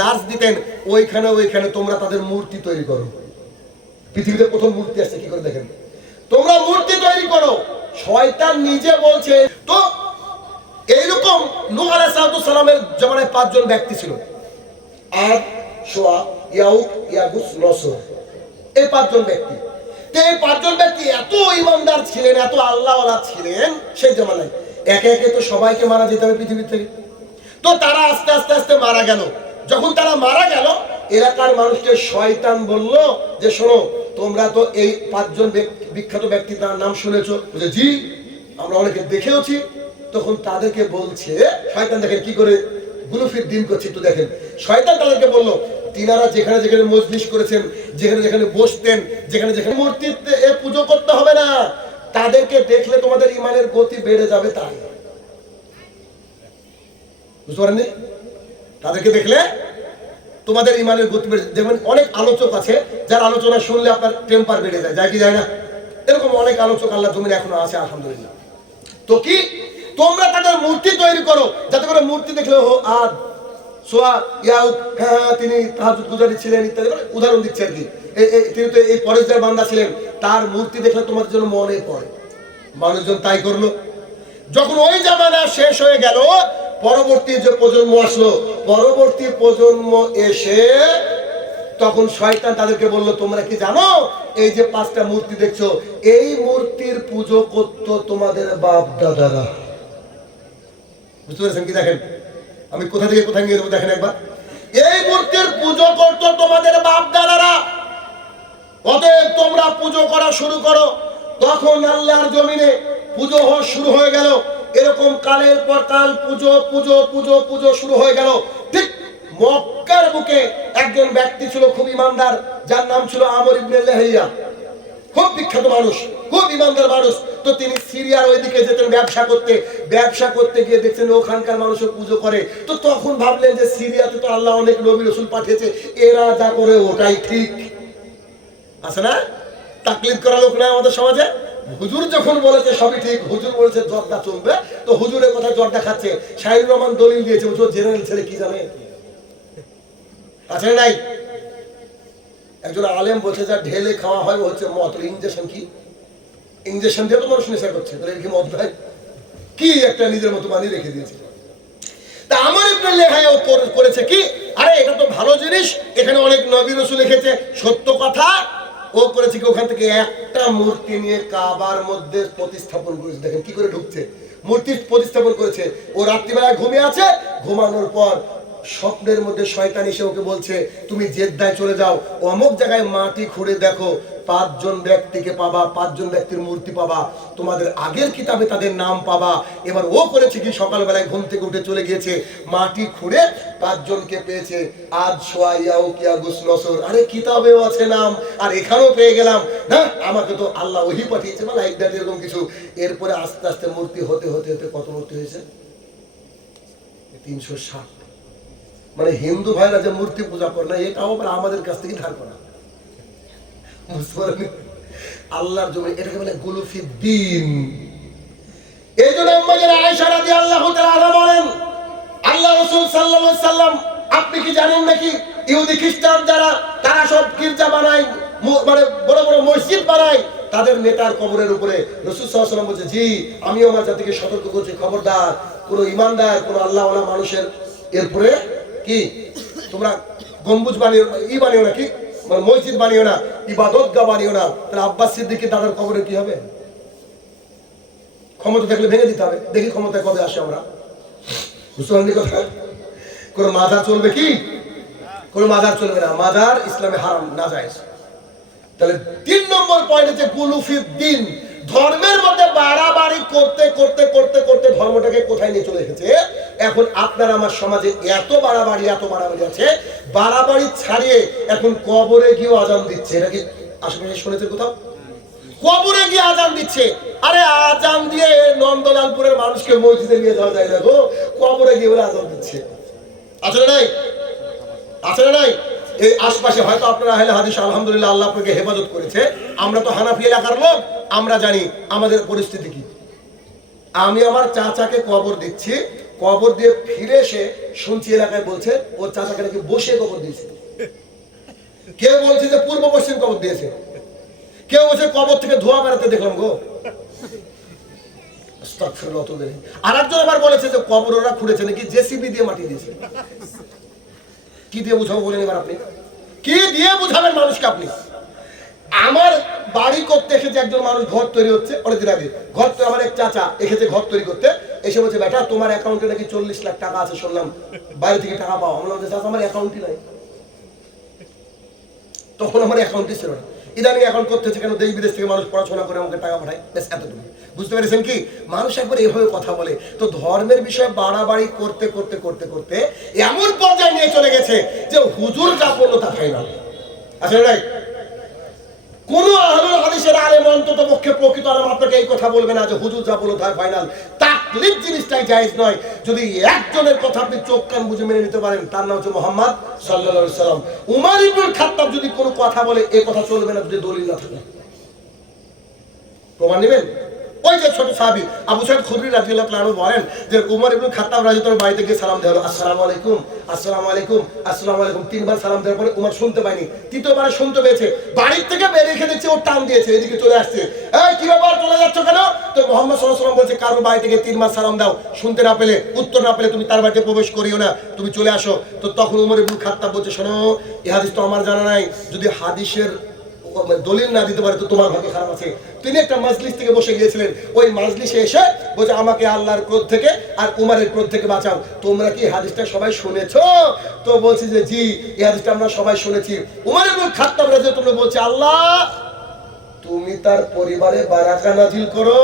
দাস দিতেন, ওইখানে ওইখানে তোমরা তাদের মূর্তি তৈরি করো। পৃথিবীতে প্রথম মূর্তি আসছে কি করে দেখেন, তোমরা মূর্তি তৈরি করো। শয়তান নিজে বলছে। তো এইরকম নূহ আলাইহিস সালামের জামানায় 5 জন ব্যক্তি ছিল, আদ, সোয়া, ইয়াউক, ইয়াগুস, নসর, এই 5 জন ব্যক্তি। তো এই 5 জন ব্যক্তি এত ইমানদার ছিলেন, এত আল্লাহওয়ালা ছিলেন সেই জামানায়। একে একে তো সবাইকে মারা যেতে হবে পৃথিবী থেকে। তো তারা আস্তে আস্তে আস্তে মারা গেল। যখন তারা মারা গেল, এলাকার মানুষকে শয়তান বলল যে শোনো, তোমরা তো এই 5 জন বিখ্যাত ব্যক্তি তার নাম শুনেছো? বলে জি, আমরা অনেকে দেখেওছি। তখন তাদেরকে বলছে শয়তান, দেখেন কি করে গুলফির দিন করছে, একটু দেখেন। শয়তান তাদেরকে বলল, তিনারা যেখানে যেখানে মজলিস করেছেন, যেখানে যেখানে বসতেন, যেখানে যেখানে মূর্তিতে পুজো করতে হবে না, তাদেরকে দেখলে তোমাদের ইমানের গতি বেড়ে যাবে। তাই বুঝতে পারেননি? তাদেরকে দেখলে তোমাদের ইমানের গতি বেড়ে। যেমন অনেক আলোচক আছে যার আলোচনা শুনলে আপনার টেম্পার বেড়ে যায়, যায় কি যায় না? এরকম অনেক আলোচক আল্লাহ জমিনে এখনো আছে, আলহামদুলিল্লাহ। তো কি তোমরা তাদের মূর্তি তৈরি করো, যাতে করে মূর্তি দেখলে ও আদ, সোয়া, ইয়াউক, হ্যাঁ তিনি তাহাজ্জুদ গুজারি ছিলেন ইত্যাদি উদাহরণ দিচ্ছে আর কি। তিনি তো এই পরেশগার বান্দা ছিলেন, তার মূর্তি দেখলে তোমাদের জন্য মনে পড়ে। মানুষজন তাই করলো। যখন ওই জামানা শেষ হয়ে গেল, পরবর্তী যে প্রজন্ম আসলো, পরবর্তী প্রজন্ম এসে তখন শয়তান তাদেরকে বলল, তোমরা কি জানো এই যে 5টা মূর্তি দেখছো, এই মূর্তির পুজো করতো তোমাদের বাপ দাদারা। বুঝতে পেরেছেন কি? দেখেন আমি কোথা থেকে কোথায় নিয়ে যাবো, দেখেন একবার। এই মূর্তির পুজো করতো তোমাদের বাপ দাদারা, অতএব তোমরা পুজো করা শুরু করো। তখন আল্লাহর জমিনে পুজো হওয়া শুরু হয়ে গেল। এরকম কালের পর কাল পুজো পুজো পুজো পুজো শুরু হয়ে গেল। ঠিক মক্কার বুকে একজন ব্যক্তি ছিল খুব ইমানদার, যার নাম ছিল আমর ইবনে লাহিয়া। খুব বিখ্যাত মানুষ, খুব ইমানদার মানুষ। তো তিনি সিরিয়ার ওইদিকে যেতেন ব্যবসা করতে গিয়ে দেখছেন ওখানকার মানুষও পুজো করে। তো তখন ভাবলেন যে সিরিয়াতে তো আল্লাহ অনেক নবী রাসূল পাঠিয়েছে, এরা যা করে ওটাই ঠিক আছে না? তাকলিদ করা লোক নাই আমাদের সমাজে। হুজুর যখন বলেছে সবই ঠিক, হুজুর বলেছে জর্দা চলবে, তো হুজুরের কথা জর্দা খাচ্ছে। শাহিনুর রহমান দলিল দিয়েছে, হুজুর জেনারেল ছেলে কি জানে আছে নাই? একজন আলেম বলছে যা ঢেলে খাওয়া হয় হচ্ছে মদ। ইনজেকশন কি? ইনজেকশন দিয়ে তো মানুষ নেশা করছে, তাহলে কি মদ খায়? কি একটা নিজের মতো বানিয়ে রেখে দিয়েছে। তা আমার ইবনে লাহিয়া করেছে কি, আরে এটা তো ভালো জিনিস, এখানে অনেক নবী রাসূল লিখেছে, সত্য কথা। ও করেছে কি, ওখান থেকে একটা মূর্তি নিয়ে কাবার মধ্যে প্রতিস্থাপন করেছে। দেখেন কি করে ঢুকছে, মূর্তি প্রতিস্থাপন করেছে। ও রাত্রিবেলায় ঘুমিয়ে আছে, ঘুমানোর পর স্বপ্নের মধ্যে শয়তান এসে ওকে বলছে, তুমি জেদ্দায় চলে যাও, অমুক জায়গায় মাটি খুঁড়ে দেখো, 5 জন ব্যক্তিকে পাবা, 5 জন ব্যক্তির মূর্তি পাবা, তোমাদের আগের কিতাবে তাদের নাম পাবা। এবার ও করেছে কি, সকালবেলায় ঘুম থেকে উঠে চলে গিয়েছে, মাটি খুঁড়ে 5 জনকে পেয়েছে, আদ, সোয়া, ইয়াউক, ইয়াগুস, নসর। আরে কিতাবেও আছে নাম, আর এখানেও পেয়ে গেলাম না, আমাকে তো আল্লাহ ওহী পাঠিয়েছে বা লাইক দ্যাট, এরকম কিছু। এরপরে আস্তে আস্তে মূর্তি হতে হতে হতে কত মূর্তি হয়েছে? 360। মানে হিন্দু ভাইরা যে মূর্তি পূজা করে না, এটাও আবার আমাদের কাছ থেকে ধার করা। বুঝতে পারেন? আল্লাহর জন্য এটাকে বলে গুলফির দিন। এই জন্য আয়েশা রাদিয়াল্লাহু তাআলা বলেন, আল্লাহ রাসূল সাল্লাল্লাহু আলাইহি সাল্লাম, আপনি কি জানেন নাকি ইহুদি খ্রিস্টান যারা, তারা সব গির্জা বানায়, মানে বড় বড় মসজিদ বানায়, তাদের নেতার কবরের উপরে। রাসূল সাল্লাল্লাহু আলাইহি সাল্লাম বলছে, জি, আমি আমার জাতিকে সতর্ক করছি, খবরদার কোন ইমানদার, কোন আল্লাহওয়ালা মানুষের এরপরে কি তোমরা গম্বুজ বানিও, বানিও না, কি মানে মসজিদ বানিও না, ইবাদতগাহ বানিও না। তাহলে আব্বাস সিদ্দিকীর দাদার কবরে কি হবে? ক্ষমতা থাকলে ভেঙে দিতে হবে। দেখি ক্ষমতায় কবে আসে আমরা। বুঝতে পারেননি কথা? কোন মাজার চলবে কি? কোন মাজার চলবে না, মাজার ইসলামে হারাম, নাজায়েজ। তাহলে 3 নম্বর পয়েন্ট হচ্ছে গুলফির দিন। ধর্মের মধ্যে বাড়াবাড়ি করতে করতে করতে করতে ধর্মটাকে কোথায় নিয়ে চলে এসেছে। এখন আপনার আমার সমাজে এত বাড়াবাড়ি আছে, বাড়াবাড়ি ছাড়িয়ে এখন কবরে গিয়ে আজান দিচ্ছে। এটা কি আশেপাশে শুনেছেন কোথাও? কবরে গিয়ে আজান দিচ্ছে। আরে আজান দিয়ে নন্দলালপুরের মানুষকে মসজিদে নিয়ে যাওয়া যায় না গো, কবরে গিয়ে বলে আজান দিচ্ছে। আছে না নাই? আছে না নাই? এই আশপাশে হয়তো আপনারা আহলে হাদিস, আলহামদুলিল্লাহ, আল্লাহ আপনাকে হেফাজত করেছে। আমরা তো হানাফি এলাকার লোক, আমরা জানি আমাদের পরিস্থিতি কি। আমি আমার চাচাকে কবর দিচ্ছি, কবর দিয়ে ফিরে এসে শুনছি এলাকায় বলছে ওর চাচাকে নাকি বসে কবর দিয়েছে। কেউ বলছে যে পূর্ব পশ্চিম কবর দিয়েছে, কেউ বলছে কবর থেকে ধোঁয়া বেড়াতে দেখলাম গো। আর একজন আবার বলেছে যে কবর ওরা খুঁড়েছে নাকি জেসিবি দিয়ে মাটি দিয়েছে। কি দিয়ে বুঝাবো বলেন এবার আপনি? কি দিয়ে বুঝাবেন মানুষকে আপনি? আমার বাড়ি করতে এসেছে একজন মানুষ, ঘর তৈরি হচ্ছে অনেকদিন আগে, ঘর তো আমার এক চাচা এসেছে ঘর তৈরি করতে, এসে বলছে বেটা তোমার অ্যাকাউন্টে নাকি 40 লাখ টাকা আছে শুনলাম, বাইরে থেকে টাকা পাও। আমি বললাম চাচা আমার অ্যাকাউন্টই নাই। তখন আমার অ্যাকাউন্টই ছিল না, ইদানিং অ্যাকাউন্ট করতেছে কেন, দেশ বিদেশ থেকে মানুষ পড়াশোনা করে আমাকে টাকা পাঠায়, বেশ এতটুকু। বুঝতে পেরেছেন কি? মানুষ একবার এইভাবে কথা বলে। তো ধর্মের বিষয়ে বাড়াবাড়ি করতে করতে করতে করতে এমন পর্যায়ে নিয়ে চলে গেছে যে হুজুর যা বললো তা ফাইনাল। আসলে রাইট, কোন আহলুল হাদিসের আলেম অন্তত পক্ষে প্রকৃত আলেম আপনাকে এই কথা বলবে না যে হুজুর যা বললো তাই ফাইনাল। তাকলিদ জিনিসটাই জায়েজ নয়। যদি একজনের কথা আপনি চোখ কান বুঝে মেনে নিতে পারেন, তার নাম হচ্ছে মুহাম্মদ সাল্লাল্লাহু আলাইহি সাল্লাম। উমর ইবনুল খাত্তাব যদি কোনো কথা বলে এই কথা চলবে না যদি দলিল না থাকে। প্রমাণ নেবেন? ওই যে ছোট সাহাবী আবু সাঈদ খুদরি রাদিয়াল্লাহু তাআলা আনহু বলেন যে উমর ইবনুল খাত্তাব রাদিয়াল্লাহু বাড়িতে গিয়ে সালাম দেওয়া হলো, আসসালামু আলাইকুম আসসালামু আলাইকুম আসসালামু আলাইকুম, তিনবার সালাম দেওয়ার পরে উমর শুনতে পায়নি, তৃতীয়বার শুনতে পেয়েছে, বাড়ির থেকে বের রেখে দিচ্ছে, ও টান দিয়েছে, এদিকে চলে আসছে। এই কি ব্যাপার, চলে যাচ্ছ কেন? তো মুহাম্মদ সাল্লাল্লাহু আলাইহি ওয়াসাল্লাম বলছে কারো বাড়ি থেকে তিনবার সালাম দাও, শুনতে না পেলে উত্তর না পেলে তুমি তার বাড়িতে প্রবেশ করিও না, তুমি চলে আসো। তো তখন উমর ইবনুল খাত্তাব বলছে শোনো, এই হাদিস তো আমার জানা নাই, যদি হাদিসের দলিল না দিতে পারে তো তোমার ভাগ্য খারাপ আছে। তিনি একটা মাজলিস থেকে বসে গিয়েছিলেন, ওই মাজলিসে এসে বলছে আমাকে আল্লাহর ক্রোধ থেকে আর উমারের ক্রোধ থেকে বাঁচাও। তোমরা কি হাদিসটা সবাই শুনেছো? তো বলছি যে জি, এই হাদিসটা আমরা সবাই শুনেছি। উমর ইবনুল খাত্তাব রাদিয়াল্লাহু তাআলা বলছে আল্লাহ তুমি তার পরিবারে বারাকা নাজিল করো,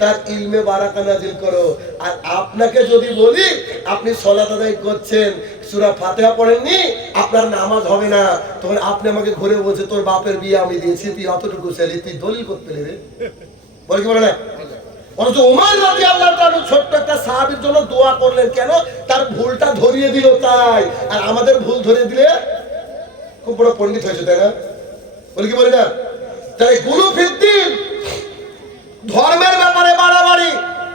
তার ইলমে বারাকা নাজিল করো। আর আপনাকে যদি বলি আপনি সালাত আদায় করছেন, সূরা ফাতিহা পড়েননি, আপনার নামাজ হবে না, তখন আপনি আমাকে ঘুরে বলছে তোর বাপের বিয়ে আমি দিয়েছি, তুই অতটুকু চাইলি, তুই দলিল করতে পেলে রে? বলে কি বলে না? অথচ উমর রাদিয়াল্লাহু তাআলা ছোট্ট একটা সাহাবীর জন্য দোয়া করলেন, কেন? তার ভুলটা ধরিয়ে দিল তাই। আর আমাদের ভুল ধরিয়ে দিলে খুব বড় পণ্ডিত হয়েছে, তাই না? বলে কি বলে না? তাই গুলু ফিদ্দিন, ধর্মের ব্যাপারে বাড়াবাড়ি,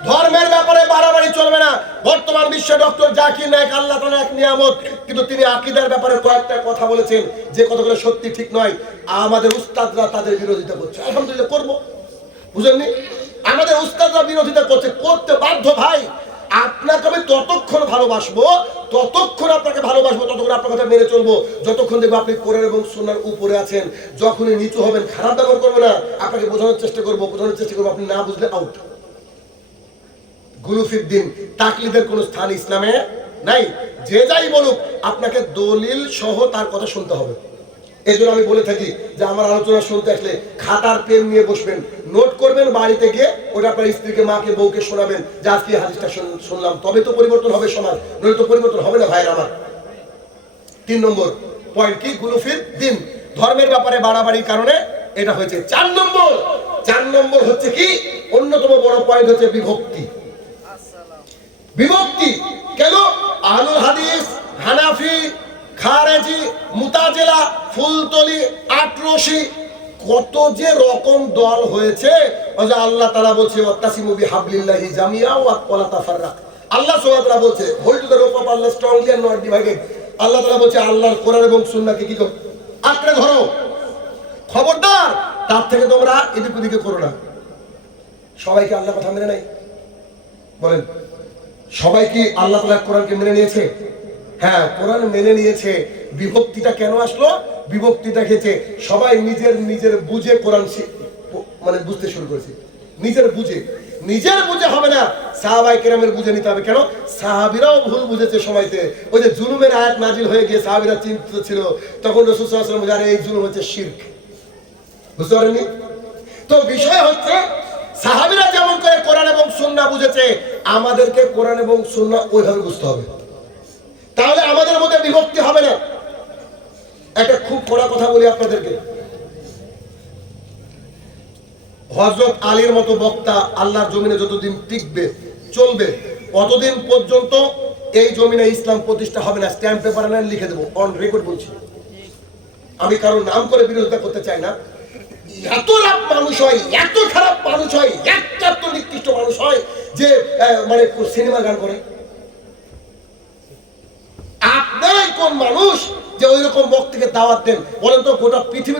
ধর্মের ব্যাপারে বাড়াবাড়ি চলবে না। বর্তমান বিশ্বে ডক্টর জাকির নায়েক আল্লাহ তাআলার এক নিয়ামত, কিন্তু তিনি আকীদার ব্যাপারে কয়েকটা কথা বলেছেন যে কথাগুলো সত্যি ঠিক নয়। আমাদের উস্তাদরা তাদের বিরোধিতা করছে, আলহামদুলিল্লাহ করব, বুঝেননি? আমাদের উস্তাদরা বিরোধিতা করছে, করতে বাধ্য ভাই। আপনাকে আমি ততক্ষণ ভালোবাসবো, ততক্ষণ আপনাকে ভালোবাসবো, ততক্ষণ আপনার কথা মেনে চলবো যতক্ষণ দেখবো আপনি কোরআন এবং সুন্নাহর উপরে আছেন। যখনই নিচু হবেন খারাপ ব্যবহার করবো না, আপনাকে বোঝানোর চেষ্টা করবো, আপনি না বুঝলে আউট। গুলুফিদ্দিন, তাকলিদের কোনো স্থান ইসলামে নাই। যে যাই বলুক আপনাকে দলিল সহ তার কথা শুনতে হবে। এই জন্য আমি বলে থাকি যে আমার আলোচনা শুনতে আসলে খাতার পেন নিয়ে বসবেন, নোট করবেন, বাড়িতে গিয়ে ওটা আপনার স্ত্রীকে, মাকে, বউকে শোনাবেন যে আজকে হাদিসটা শুনলাম, তবে তো পরিবর্তন হবে সমাজ, নইলে তো পরিবর্তন হবে না ভাইয়ের আমার। 3 নম্বর পয়েন্ট কি? গুলুফিদ্দিন, ধর্মের ব্যাপারে বাড়াবাড়ির কারণে এটা হয়েছে। 4 নম্বর হচ্ছে কি? অন্যতম বড় পয়েন্ট হচ্ছে বিভক্তি। বিভক্তি কেন? আহলুল হাদিস, হানাফি, খারেজি, মুতাজিলা, ফুলতলি, আটরশি, কত যে রকম দল হয়েছে। আল্লাহ তাআলা বলছে ওয়াতাসিমু বিহাবলিল্লাহি জামিআ ওয়ালা তাফাররাক। আল্লাহ সুবহানাহু ওয়া তাআলা বলছে hold to the rope of Allah strongly and not divided. আল্লাহ তাআলা বলছে আল্লাহর কোরআন এবং সুন্নাহকে কি করো? আঁকড়ে ধরো, খবরদার তার থেকে তোমরা এদিক ওদিকে করো না। সবাই কি আল্লাহর কথা মেনে নেয়? বলেন, সবাই কি আল্লাহ তাআলার কোরআনকে মেনে নিয়েছে? হ্যাঁ, কোরআন মেনে নিয়েছে। বিভক্তিটা কেন আসলো? বিভক্তিটা খেয়েছে সবাই নিজের বুঝে কোরআন মানে বুঝতে শুরু করেছে। নিজের বুঝে হবে না, সাহাবায়ে কেরামের বুঝে নিতে হবে। কেন? সাহাবীরাও ভুল বুঝেছে সময়তে। ওই যে জুলুমের আয়াত নাজিল হয়ে গিয়ে সাহাবীরা চিন্তিত ছিল, তখন রাসূল সাল্লাল্লাহু আলাইহি ওয়াসাল্লাম বলেন এই জুলুম হচ্ছে শিরক। বুঝতে পারেননি? তো বিষয় হচ্ছে সাহাবীরা যেমন করে কোরআন এবং সুন্নাহ বুঝেছে, আমাদেরকে কোরআন এবং সুন্নাহ ওইভাবে বুঝতে হবে, তাহলে আমাদের মধ্যে বিভক্তি হবে না। একটা খুব কড়া কথা বলি আপনাদেরকে, হযরত আলীর মতো বক্তা আল্লাহর জমিনে যতদিন টিকবে চলবে ততদিন পর্যন্ত এই জমিনে ইসলাম প্রতিষ্ঠা হবে না। স্ট্যাম্প পেপার আনেন, লিখে দেবো, অন রেকর্ড বলছি। আমি কারোর নাম করে বিরোধিতা করতে চাই না। এত রাপ মানুষ হয়, এত খারাপ মানুষ হয়, এত নিকৃষ্ট মানুষ হয় যে মানে সিনেমা গান করে। আপনারাই কোন মানুষ যে ওই রকম বক্তাকে দাওয়াত দেন? বলেন তো, গোটা পৃথিবী